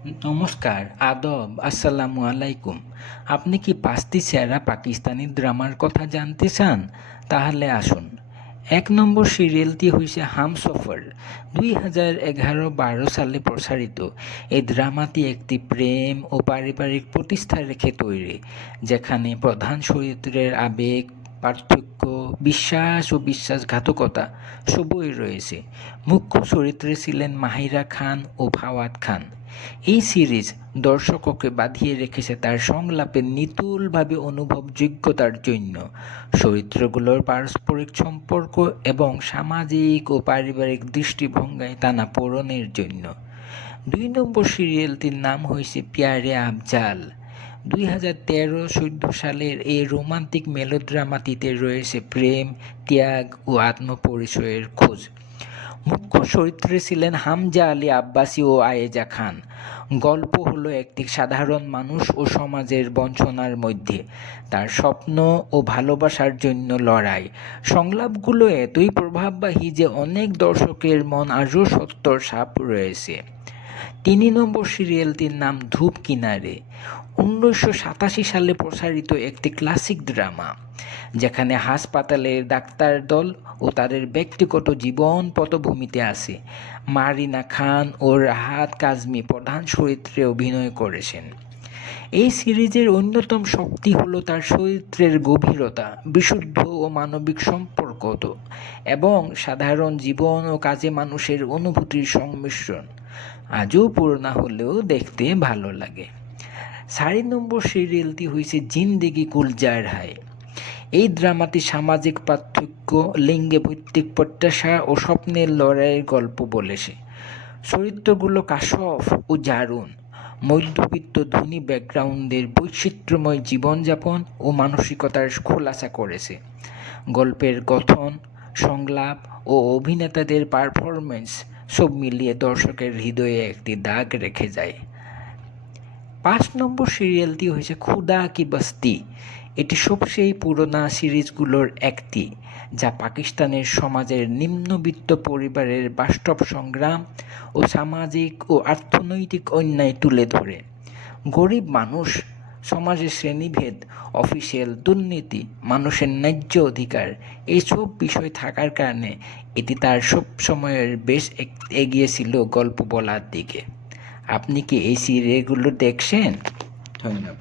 নমস্কার, আদব, আসসালামু আলাইকুম। আপনি কি ৫টি সেরা পাকিস্তানি ড্রামার কথা জানতে চান? তাহলে আসুন। ১ নম্বর সিরিয়ালটি হইছে হামসফর। ২০১১-১২ সালে প্রসারিত। এই ড্রামাটি একটি প্রেম ও পারিবারিক প্রতিষ্ঠা রেখে তৈরি, যেখানে প্রধান চরিত্রের আবেগ, পার্থক্য, বিশ্বাস ও বিশ্বাসঘাতকতা সবই রয়েছে। মুখ্য চরিত্রে ছিলেন মাহিরা খান ও ফাওয়াদ খান। এই সিরিজ দর্শককে বাঁধিয়ে রেখেছে তার সংলাপের নিতুলভাবে অনুভবযোগ্যতার জন্য, চরিত্রগুলোর পারস্পরিক সম্পর্ক এবং সামাজিক ও পারিবারিক দৃষ্টিভঙ্গির টানাপোড়েনের জন্য। ২ নম্বর সিরিয়ালটির নাম হয়েছে প্যারে আফজাল। ২০১৩-১৪ সালের এই রোমান্টিক মেলোড্রামাটিতে রয়েছে প্রেম, ত্যাগ ও আত্মপরিচয়ের খোঁজ। মুখ্য চরিত্রে ছিলেন হামজা আলী আব্বাসী ও আয়েজা খান। গল্প হলো একটি সাধারণ মানুষ ও সমাজের বঞ্চনার মধ্যে তার স্বপ্ন ও ভালোবাসার জন্য লড়াই। সংলাপগুলো এতই প্রভাববাহী যে অনেক দর্শকের মন আজও সত্যর ছাপ রয়েছে। ৩ নম্বর সিরিয়ালটির নাম ধূপ কিনারে। ১৯৮৭ সালে প্রসারিত একটি ক্লাসিক ড্রামা, যেখানে হাসপাতালের ডাক্তার দল ও তাদের ব্যক্তিগত জীবন পটভূমিতে আছে। মারিনা খান ও রাহাত কাজমি প্রধান চরিত্রে অভিনয় করেছেন। এই সিরিজের অন্যতম শক্তি হলো তার চরিত্রের গভীরতা, বিশুদ্ধ ও মানবিক সম্পর্ক এবং সাধারণ জীবন ও কাজে মানুষের অনুভূতির সংমিশ্রণ। আজও পুরোনো হলেও দেখতে ভালো লাগে। ৪ নম্বর সিরিয়ালটি হয়েছে জিন্দেগি গুলজার হায়। এই ড্রামাটি সামাজিক পার্থক্য, লিঙ্গে ভিত্তিক প্রত্যাশা ও স্বপ্নের লড়াইয়ের গল্প বলেছে। চরিত্রগুলো কাশফ ও জারুন মধ্যবিত্ত ধনী ব্যাকগ্রাউন্ডের বৈচিত্র্যময় জীবনযাপন ও মানসিকতার খোলাসা করেছে। গল্পের গঠন, সংলাপ ও অভিনেতাদের পারফরমেন্স সব মিলিয়ে দর্শকের হৃদয়ে একটি দাগ রেখে যায়। ৫ নম্বর সিরিয়ালটি হয়েছে খুদা কি বস্তি। এটি সবচেয়ে পুরোনো সিরিজগুলোর একটি, যা পাকিস্তানের সমাজের নিম্নবিত্ত পরিবারের বাস্তব সংগ্রাম ও সামাজিক ও অর্থনৈতিক অন্যায় তুলে ধরে। গরিব মানুষ, সমাজের শ্রেণীভেদ, অফিসিয়াল দুর্নীতি, মানুষের ন্যায্য অধিকার এইসব বিষয় থাকার কারণে এটি তার সব সময়ের বেশ এগিয়ে ছিল গল্প বলার দিকে। আপনি কি এই সিরিয়ালগুলো দেখছেন? ধন্যবাদ।